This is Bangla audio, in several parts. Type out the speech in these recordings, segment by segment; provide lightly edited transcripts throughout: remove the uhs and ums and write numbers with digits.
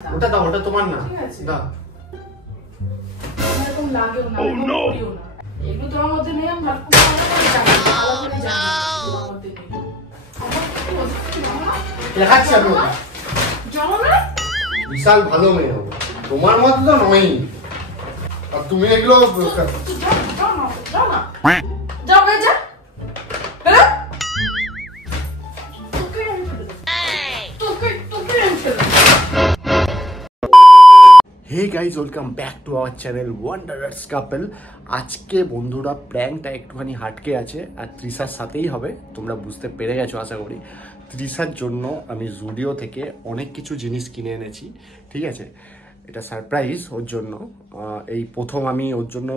ওটা দাও, ওটা তোমার না। দাও। এরকম লাগেও না, করিও না। এগুলো তোমার মধ্যে নেই, আমি ভালো করে জানি, ভালো করে জানি তোমার মধ্যে নেই। আমার কি হচ্ছে না? দেখাচ্ছি আমি। জানো না? বিশাল ভালো মেয়ে হবে, তোমার মতো তো নয়ই। আর তুমি এগুলো যাও না যাও বে যা। Hey guys, welcome back to our channel Wanderers Couple. আজকে বন্ধুরা প্র্যাঙ্কটা একটুখানি হাটকে আছে, আর তৃষার সাথেই হবে, তোমরা বুঝতে পেরে গেছো আশা করি। তৃষার জন্য আমি জুডিও থেকে অনেক কিছু জিনিস কিনে এনেছি, ঠিক আছে? এটা সারপ্রাইজ ওর জন্য। এই প্রথম আমি ওর জন্য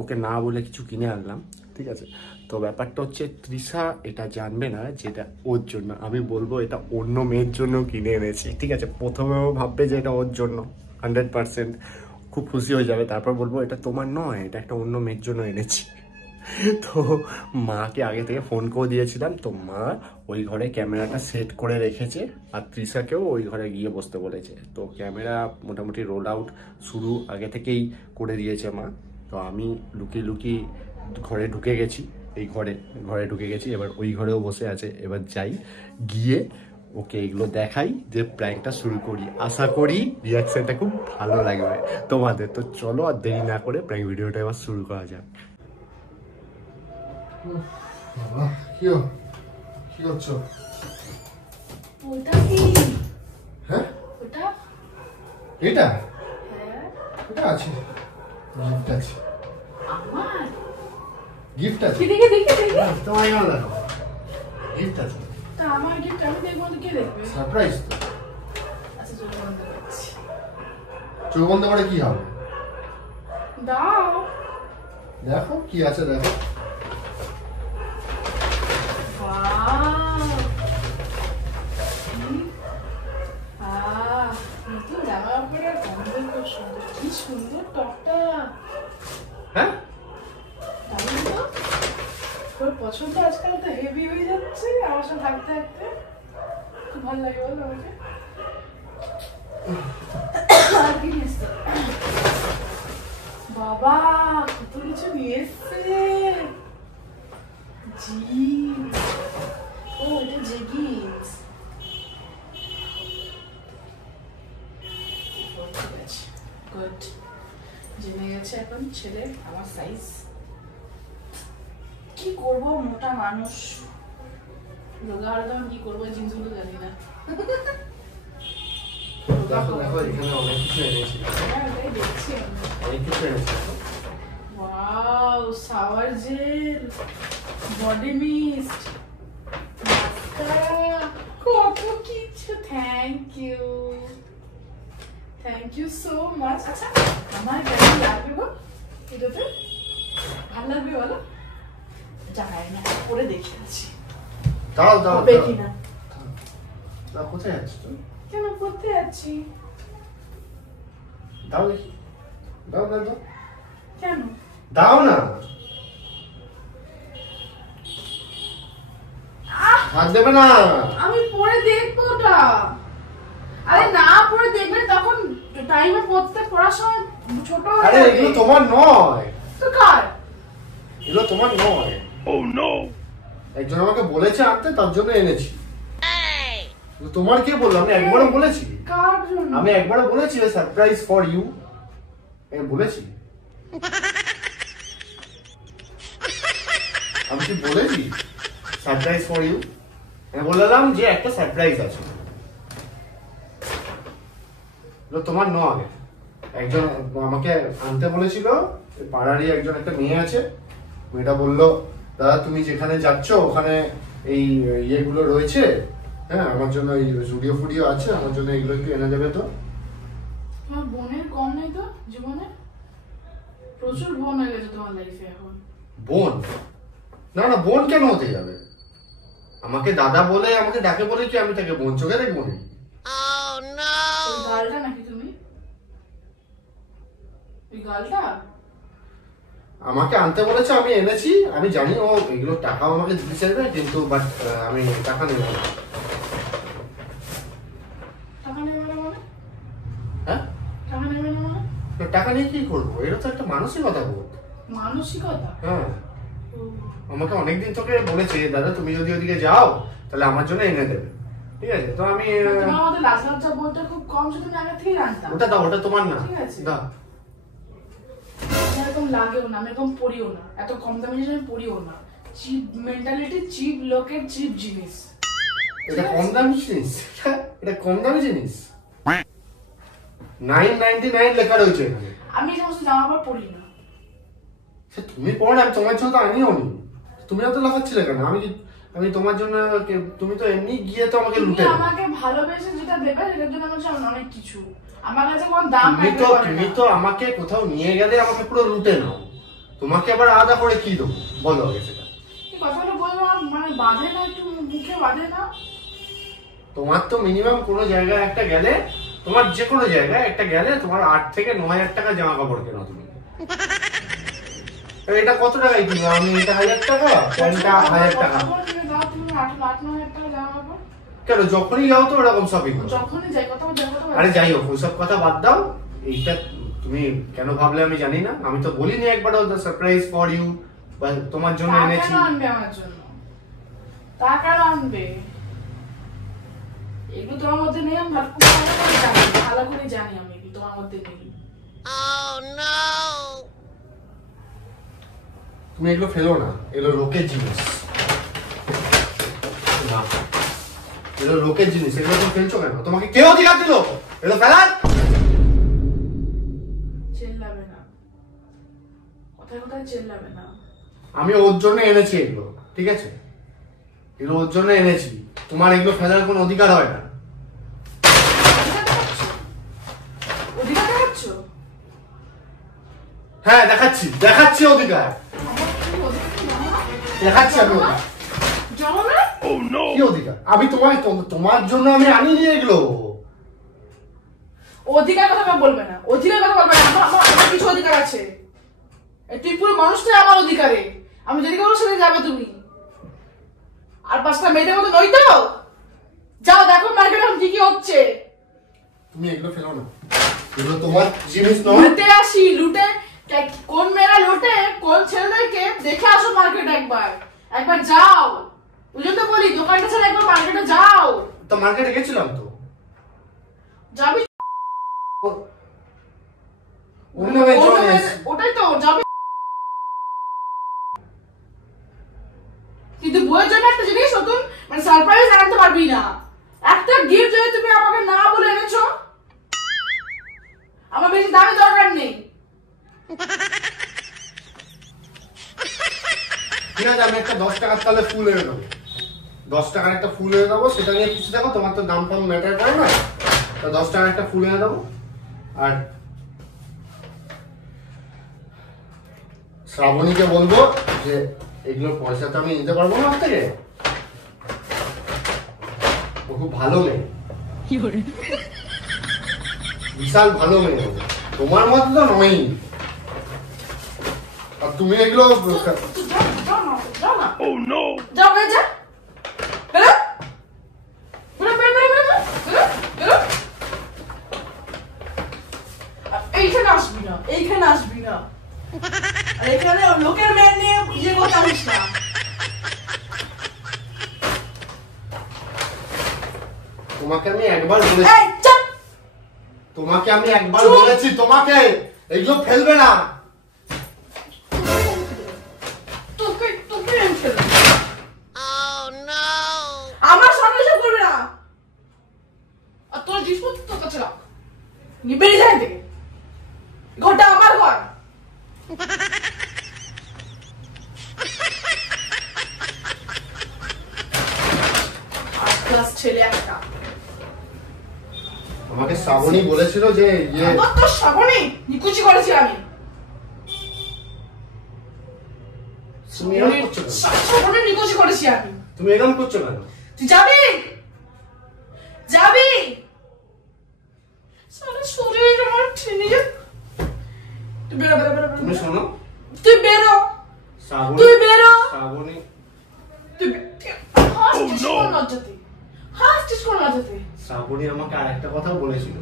ওকে না বলে কিছু কিনে আনলাম, ঠিক আছে? তো ব্যাপারটা হচ্ছে তৃষা এটা জানবে না যেটা ওর জন্য, আমি বলবো এটা অন্য মেয়ের জন্য কিনে এনেছি, ঠিক আছে? প্রথমেও ভাববে যে এটা ওর জন্য 100%, খুব খুশি হয়ে যাবে। তারপর বলবো এটা তোমার নয়, এটা একটা অন্য মেয়ের জন্য এনেছি। তো মাকে আগে থেকে ফোন করে দিয়েছিলাম, তো মা ওই ঘরে ক্যামেরাটা সেট করে রেখেছে, আর তৃষাকেও ওই ঘরে গিয়ে বসতে বলেছে। তো ক্যামেরা মোটামুটি রোল আউট শুরু আগে থেকেই করে দিয়েছে মা। তো আমি লুকিয়ে লুকিয়ে ঘরে ঢুকে গেছি, এই ঘরে ঢুকে গেছি। এবার ওই ঘরেও বসে আছে, এবার যাই গিয়ে ওকে এগুলো দেখাই, যে প্র্যাঙ্কটা শুরু করি। আশা করি রিয়াকশনটা খুব ভালো লাগবে তোমাদের। তো চলো আর দেরি না করে প্র্যাঙ্ক ভিডিওটা এবার শুরু করা যাক। কি করছো? ওটা কি? হ্যাঁ ওটা এটা হ্যাঁ এটা আছে, গিফট আছে। আমার গিফট আছে, দেখে দেখে দেখে তোমার এখানে দেখো, গিফট আছে। তা আমার গিফট আমি দেখবো তো কে দেখবে? সারপ্রাইজ তো। আচ্ছা চলো বন্ধ করছি। চোখ বন্ধ করে কি হবে? দাও দেখো কি আছে, দেখো। ওয়াও নতুন জামা কাপড়ের গন্ধ খুব সুন্দর, কি সুন্দর টপটা। হ্যাঁ দারুণ তো, তোর পছন্দ আজকাল তো হেভি হয়ে যাচ্ছে আমার সাথে থাকতে থাকতে, খুব ভালো লাগে বল আমাকে। আর কি নিয়ে এসছে? বাবা কত কিছু নিয়ে এসছে। জিন্স, ও এটা জেগিন্স। গুড, জেনে গেছে এখন ছেলে আমার সাইজ। কি করবো, মোটা মানুষ, রোগা হলে তখন কি করবো, জিনিসগুলো জানি না। দেখো দেখো, এখানে অনেক কিছু এনেছি। হ্যাঁ ওটাই দেখছি আমি। অনেক কিছু এনেছি। Wow, shower gel, body mist, mascara, কত কিছু। Thank you so much. আচ্ছা আমার কেমন লাগবে বল, এটাতে ভালো লাগবে বলো? জানাই না, পরে দেখে আছি দাও দাও হবে দাও। কিনা। দাও, কোথায় যাচ্ছ তুমি? কেন পড়তে যাচ্ছি? দাও দেখি, দাও দাও দাও, কেন? দাও না, হাত দেবে না। আমি পরে দেখবো ওটা। আরে না পরে দেখলে তখন টাইমে পড়ার সময় ছোট হয়ে আরে যাবে। এগুলো তোমার নয়, তো কার? এগুলো তোমার নয়। ও নো, একজন আমাকে বলেছে আনতে, তার জন্য এনেছি। তোমার কে বললো? আমি একবারও বলেছি? কার জন্য? আমি একবারও বলেছি সারপ্রাইজ ফর ইউ, আমি বলেছি? আমি কি বলেছি সারপ্রাইজ ফর ইউ? আমি বললাম যে একটা সারপ্রাইজ আছে, তোমার নয়। একজন আমাকে আনতে বলেছিল, পাড়ারই একজন, একটা মেয়ে আছে, মেয়েটা বললো দাদা তুমি যেখানে যাচ্ছ ওখানে এই ইয়েগুলো রয়েছে, হ্যাঁ আমার জন্য এই জুডিও ফুডিও আছে, আমার জন্য এগুলো একটু এনে দেবে। তো তোমার বোনের কম নেই তো জীবনে? প্রচুর বোন হয়ে গেছে তোমার লাইফে এখন। বোন? না না, বোন কেন হতে যাবে? আমাকে দাদা বলে, আমাকে ডাকে বলে কি আমি তাকে বোন চোখে দেখবো না? ওই গালটা নাকি তুমি? ওই গালটা? আমাকে আনতে বলেছে, আমি এনেছি। আমি জানি ও এগুলো টাকাও আমাকে দিতে চাইবে, কিন্তু বাট আমি টাকা নেব না। টাকা নেবে না মানে? হ্যাঁ টাকা নেবে না মানে? তো টাকা নিয়ে কি করবো? এটা তো একটা মানসিকতা বোধ। মানসিকতা? হ্যাঁ, আমাকে অনেকদিন তোকে বলেছে দাদা তুমি যদি ওদিকে যাও তাহলে আমার জন্য এনে দেবে, ঠিক আছে? তো আমি তোমার মধ্যে লাজ লজ্জা বলতে খুব কম, যদি আমি আগে থেকেই জানতাম। ওটা দাও, ওটা তোমার না, ঠিক আছে দাও। আমার এরকম লাগেও না, আমি এরকম পড়িও না, এত কম দামি জিনিস আমি পড়িও না। চিপ মেন্টালিটি, চিপ লোকের চিপ জিনিস। এটা কম দামি জিনিস? এটা কম দামি জিনিস? 999 লেখা রয়েছে এখানে। আমি এই সমস্ত জামা কাপড় পরি না। তুমি পড়ো না, আমি তোমার জন্য তো আনিও নি। তুমি এত লাফাচ্ছিলে কেন? আমি তোমার জন্য, তুমি তো এমনি গিয়ে তো আমাকে লুটে তুমি আমাকে ভালোবেসে যেটা দেবে সেটার জন্য আমার চাই অনেক কিছু। আমার কাছে কোনো দাম নাই। তুমি তো আমাকে কোথাও নিয়ে গেলে আমাকে পুরো লুটে নাও, তোমাকে আবার আলাদা করে কি দেবো বলো আগে সেটা। এই কথাটা বলবো মানে বাঁধে না, একটু মুখে বাঁধে না? তোমার তো মিনিমাম কোনো জায়গায় একটা গেলে, তোমার যে কোনো জায়গায় একটা গেলে তোমার 8 থেকে 9,000 টাকা জামা কাপড় কেনো তুমি। এটা কত টাকায় কিনো? আমি এটা 1000 টাকা, প্যান্টটা 1000 টাকা। কেন যখনই যাও তো ওরকম শপিং? যখনই যাই কথা বলতে। আরে যাই হোক, ওইসব কথা বাদ দাও। এইটা তুমি কেন ভাবলে আমি জানি না, আমি তো বলিনি একবারও সারপ্রাইজ ফর ইউ, তোমার জন্য এনেছি। আনবে আমার জন্য? তা কেন আনবে? এগুলো তোমার মধ্যে নেই, আমি ভালো করে জানি আমি তোমার মধ্যে নেই। তুমি এগুলো ফেলো না, এগুলো লোকের জিনিস না, এগুলো লোকের জিনিস, এগুলো তুমি ফেলছো কেন? তোমাকে কেউ অধিকার দিল এগুলো ফেলার? চেল্লাবে না, কথায় কথায় চেল্লাবে না। আমি ওর জন্য এনেছি এগুলো, ঠিক আছে? এগুলো ওর জন্য এনেছি, তোমার এগুলো ফেলার কোনো অধিকার হয় না। অধিকার দেখাচ্ছ? হ্যাঁ দেখাচ্ছি, দেখাচ্ছি অধিকার দেখাচ্ছি আমি। কি অধিকার? আমি তোমার জন্য আমি আনিনি এগুলো। অধিকার কথা বলবে না, অধিকার কথা বলবে না। আমার কিছু অধিকার আছে, তুই পুরো মানুষটাই আমার অধিকারে। আমি যেদিকে বলবো সেদিকে যাবে তুমি। আর 5টা মেয়েদের মতো নই তো। যাও দেখো মার্কেটে কি কি হচ্ছে। তুমি এগুলো ফেলো না, এগুলো তোমার জিনিস নয়। লুটে আসি, লুটে কোন মেয়েরা লুটে কোন ছেলেদেরকে দেখে আসো মার্কেটে একবার যাও। বুঝলি তো বলি, দোকানটা ছেড়ে একবার মার্কেটে যাও। তো মার্কেটে গেছিলাম তো। যাবি? ওটাই তো যাবি। কিন্তু বইয়ের জন্য একটা জিনিস নতুন মানে সারপ্রাইজ আনতে পারবি না। একটা গিফট যদি তুমি আমাকে না বলে এনেছো, আমার বেশি দামি দরকার নেই। ঠিক আছে, আমি একটা 10 টাকার তাহলে ফুল এনে দেবো। 10 টাকার একটা ফুল এনে দেবো, সেটা নিয়ে কিছু দেখো, তোমার তো দাম টাম ম্যাটার করে না। তো 10 টাকার একটা ফুল এনে দেবো। আর শ্রাবণীকে বলবো যে এগুলোর পয়সা তো আমি নিতে পারবো না ওর থেকে। ও খুব ভালো মেয়ে, বিশাল ভালো মেয়ে, তোমার মতো তো নয়। আর তুমি এগুলো এইখানে আসবি না, এইখানে আসবি না। আর এখানে লোকের মেয়ে নিয়ে ইয়ে করতে আসিস না। তোমাকে আমি একবার বলেছি, তোমাকে আমি একবার বলেছি তোমাকে এইগুলো ফেলবে না। আমার সামনে এসব করবে না। আর তোর জিনিসপত্র তোর কাছে রাখ, বেরিয়ে যায় থেকে। ঘরটা আমার ঘর। ছেলে একটা। আমাকে শ্রাবণী বলেছিল যে তো শ্রাবণী নিকুচি করেছি আমি। শ্রাবণী নিকুচি করেছি আমি। তুমি এরকম করছো কেন? তুই যাবি যাবি? সারা শরীর আমার ঠেনে যাচ্ছে। তুই বেরো বেরো বেরো। তুমি শোনো, তুই বেরো, তুই বেরো। শ্রাবণী লজ্জাতে, শ্রাবণী আমাকে আরেকটা কথা বলেছিল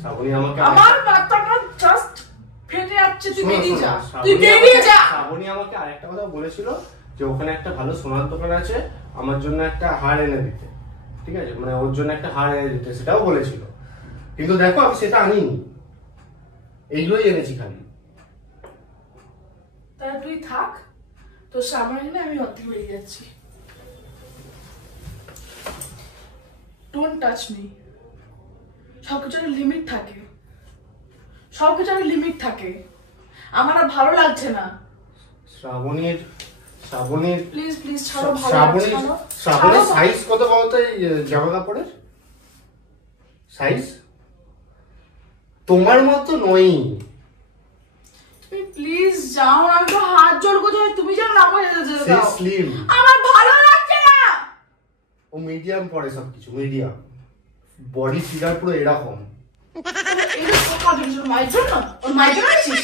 শ্রাবণী আমাকে আমার মাথাটা জাস্ট ফেটে যাচ্ছে, তুই বেরিয়ে যা, তুই বেরিয়ে যা। শ্রাবণী আমাকে আরেকটা কথা বলেছিল যে ওখানে একটা ভালো সোনার দোকান আছে, আমার জন্য একটা হার এনে দিতে, ঠিক আছে, মানে ওর জন্য একটা হার এনে দিতে, সেটাও বলেছিল। কিন্তু দেখো আমি সেটা আনিনি, এইগুলোই এনেছি খালি। তাহলে তুই থাক, তোর সামনে না আমি অর্ধেক বেরিয়ে যাচ্ছি। Don't touch me. সবকিছু একটা লিমিট থাকে, সবকিছু একটা লিমিট থাকে। আমার আর ভালো লাগছে না। শ্রাবণীর প্লিজ প্লিজ ছাড়ো, ভালো লাগছে না। শ্রাবণীর সাইজ কত বলতো এই জামা কাপড়ের সাইজ? তোমার মতো নই। তুমি প্লিজ যাও না, একটু হাত জোড় করে তুমি যেন না বলে যেতে সে দাও। স্লিম, আমার ভালো লাগছে না। ও মিডিয়াম পরে সবকিছু, মিডিয়াম বডি ফিগার পুরো এরকম। এটা কোথা থেকে শুরু? মায়ের জন্য? ওর মায়ের জন্য আছিস?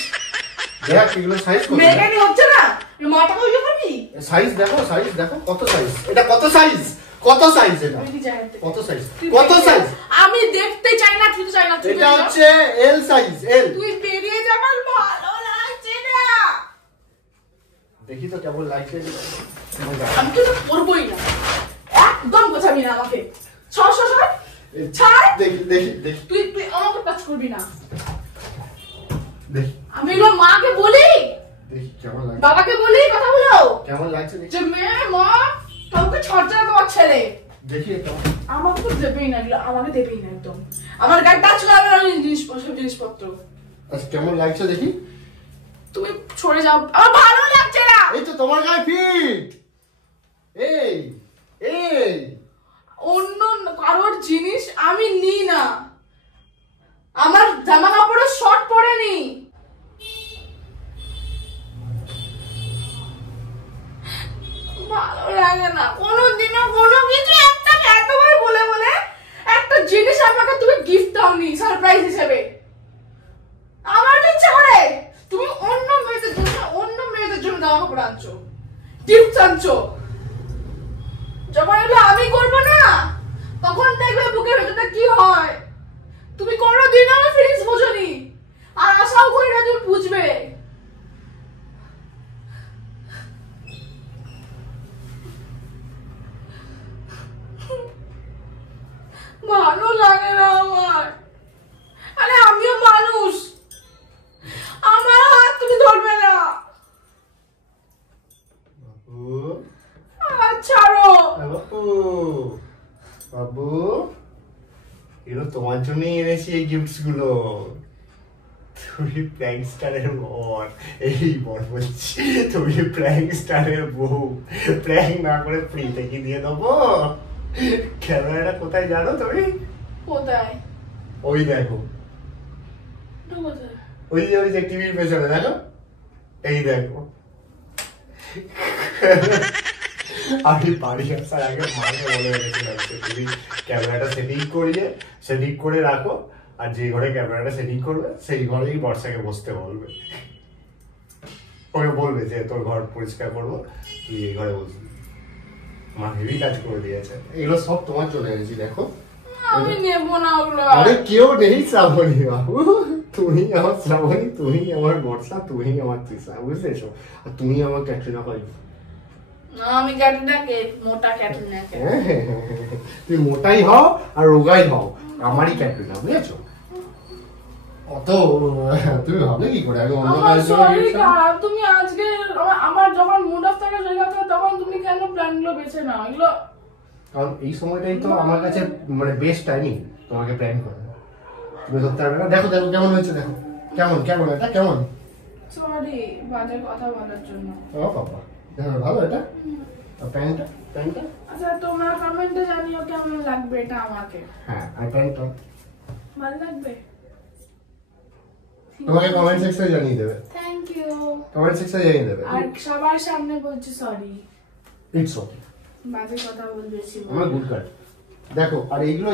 দেখ এগুলো সাইজ কত, মেয়েটানি হচ্ছে না, মাটা কই করবি? সাইজ দেখো, সাইজ দেখো কত সাইজ, এটা কত সাইজ, কত সাইজ, এটা কত সাইজ, কত সাইজ? আমি দেখতে চাই না, তুই চাই না, তুই এটা হচ্ছে এল সাইজ, এল। তুই বেরিয়ে যা, আমার ভালো লাগছে না। দেখি তো কেমন লাগছে। আমি তো এটা করবই না, একদম গোছাবি না আমাকে। সর সর সর, ছাড়। দেখি দেখি দেখি, তুই তুই আমাকে টাচ করবি না। দেখি আমি এগুলো মাকে বলি, দেখি কেমন লাগছে, বাবাকে বলি, কথা বলো কেমন লাগছে দেখি, যে মেয়ে মা কাউকে ছড়ছে না তোমার ছেলে। দেখি এটা আমাকে তো দেবেই না, এগুলো আমাকে দেবেই না একদম। আমার গায়ে টাচ করবে না সব জিনিসপত্র। আচ্ছা কেমন লাগছে দেখি। তুমি সরে যাও, আমার ভালো লাগছে না। এই তো তোমার গায়ে ফিট। এই এই অন্য কারোর জিনিস আমি নিই না, আমার জামা কাপড়ে শর্ট পরেনি। ভালো লাগে না কোনোদিনও কোনো কিছু। একটা এতবার বলে বলে একটা জিনিস আমাকে তুমি গিফট দাওনি সারপ্রাইজ হিসেবে। আমার ইচ্ছা করে তুমি অন্য মেয়েদের জন্য জামা কাপড় আনছো, গিফট আনছো। যখন এগুলো আমি করবো না, তখন দেখবে বুকের ভেতরটা কি হয়। তুমি কোনোদিনও আমার ফিলিংস বোঝোনি, আর আশাও করি না তুমি বুঝবে। ভালো লাগে না আমার। আরে আমিও মানুষ, আমার হাত তুমি ধরবে না। ছাড়ো বাবু, বাবু এগুলো তোমার জন্যই এনেছি এই গিফটস গুলো। তুমি প্র্যাঙ্ক স্টারের বর, এই বর বলছি, তুমি প্র্যাঙ্ক স্টারের বউ। প্র্যাঙ্ক না করে ফ্রিতে কি দিয়ে দেবো? ক্যামেরাটা কোথায় জানো তুমি? কোথায়? ওই দেখো, ওই যে টিভির পেছনে দেখো, এই দেখো। আমি বাড়ি আসার আগে মাকে বলে রেখেছিলাম যে তুমি ক্যামেরাটা সেটিং করে রাখো, আর যে ঘরে ক্যামেরাটা সেটিং করবে সেই ঘরেই বর্ষাকে বসতে বলবে। ওকে বলবে যে তোর ঘর পরিষ্কার করবো, তুই এই ঘরে বসবি। মা হেভি কাজ করে দিয়েছে। এগুলো সব তোমার চলে গেছি দেখো। আমি নেব না ওগুলো। আরে কেউ নেই শ্রাবণী বাবু, তুমি আমার শ্রাবণী, তুমি আমার বর্ষা, তুমি আমার তৃষা, বুঝতেছো? আর তুমি আমার ক্যাটরিনা কাইফ। আমি ক্যাটরিনাকে, মোটা ক্যাটরিনাকে। তুমি মোটাই হও আর রোগাই হও, আমারই ক্যাটরিনা, বুঝেছো? অত তুমি ভাবলে কি করে আগে অন্য কাজের জন্য সরি খারাপ। তুমি আজকে আমার যখন মুড অফ থাকে তখন তুমি কেন প্ল্যানগুলো বেছে নাও? এগুলো কারণ এই সময়টাই তো আমার কাছে মানে বেস্ট টাইমিং তোমাকে প্ল্যান করা। তুমি ধরতে পারবে না। দেখো দেখো কেমন হয়েছে, দেখো কেমন কেমন এটা কেমন। সরি বাজে কথা বলার জন্য। ও বাবা দেখো ভালো এটা। প্যান্টটা প্যান্টটা আচ্ছা তোমরা কমেন্টে জানিও কেমন লাগবে এটা আমাকে। হ্যাঁ আর প্যান্টটা ভালো লাগবে? তোমাকে কমেন্ট সেকশনে জানিয়ে দেবে। Thank you. কমেন্ট সেকশনে জানিয়ে দেবে। আর সবার সামনে বলছি সরি। It's okay. বাজে কথা বলবেছি। আমার গুড কাট। দেখো আর এইগুলো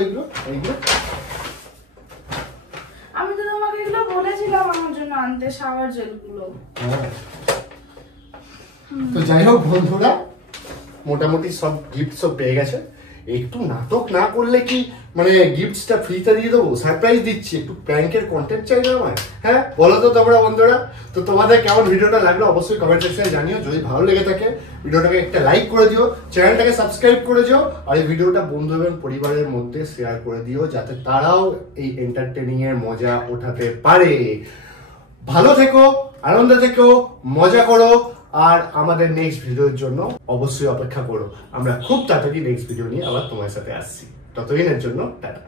আমি তো তোমাকে এগুলো বলেছিলাম আমার জন্য আনতে, শাওয়ার জেলগুলো। তো যাই হোক বন্ধুরা, মোটামুটি সব গিফট সব পেয়ে গেছে। একটু নাটক না করলে কি মানে গিফটসটা ফ্রিতে দিয়ে দেবো? সারপ্রাইজ দিচ্ছি, একটু প্র্যাঙ্কের কন্টেন্ট চাই না আমার? হ্যাঁ বলো তো তোমরা বন্ধুরা। তো তোমাদের কেমন ভিডিওটা লাগলো অবশ্যই কমেন্ট সেকশনে জানিও। যদি ভালো লেগে থাকে ভিডিওটাকে একটা লাইক করে দিও, চ্যানেলটাকে সাবস্ক্রাইব করে দিও, আর এই ভিডিওটা বন্ধু এবং পরিবারের মধ্যে শেয়ার করে দিও যাতে তারাও এই এন্টারটেনিং এর মজা ওঠাতে পারে। ভালো থেকো, আনন্দে থেকো, মজা করো, আর আমাদের নেক্সট ভিডিওর জন্য অবশ্যই অপেক্ষা করো। আমরা খুব তাড়াতাড়ি নেক্সট ভিডিও নিয়ে আবার তোমার সাথে আসছি। ততদিনের জন্য টাটা।